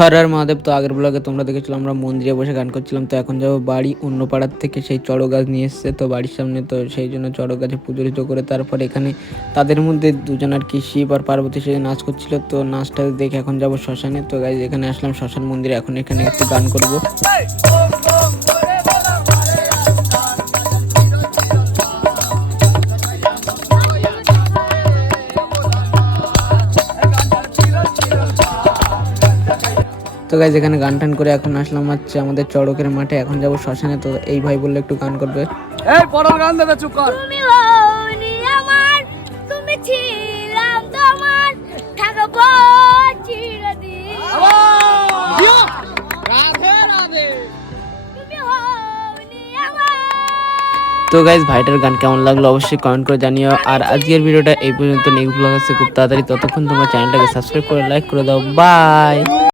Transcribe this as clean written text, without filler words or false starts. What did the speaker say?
হর হর মহাদেব। তো আগের ব্লগে তোমরা দেখেছিলাম আমরা মন্দিরে বসে গান করছিলাম। তো এখন যাবো বাড়ি, অন্য পাড়ার থেকে সেই চড়ো গাছ নিয়ে এসছে তো বাড়ির সামনে। তো সেই জন্য চড়ো গাছে পুজো টুজো করে তারপর এখানে তাদের মধ্যে দুজন আর কি শিব আর পার্বতী সেই নাচ করছিল। তো নাচটা দেখে এখন যাবো শ্মশানে। তো গাইজ এখানে আসলাম শ্মশান মন্দিরে, এখন এখানে একটু গান করবো। তো গাইজ এখানে গান টান করে এখন আসলাম হচ্ছে আমাদের চড়কের মাঠে, এখন যাবো শ্মশানে। তো এই ভাই বললে একটু গান করবে। এই পরম গান দেবে, চুপ কর। তুমি হওনি আমার, তুমি ছিলাম তোমার, থাকবো চিরদিন। রাধে রাধে। তুমি হওনি আমার। তো গাইজ ভাইটার গান কেমন লাগলো অবশ্যই কমেন্ট করে জানিও। আর আজকের ভিডিওটা এই পর্যন্ত, নেক্সট ব্লগ আছে খুব তাড়াতাড়ি। ততক্ষণ তোমরা চ্যানেলটাকে সাবস্ক্রাইব করে লাইক করে দাও। বাই।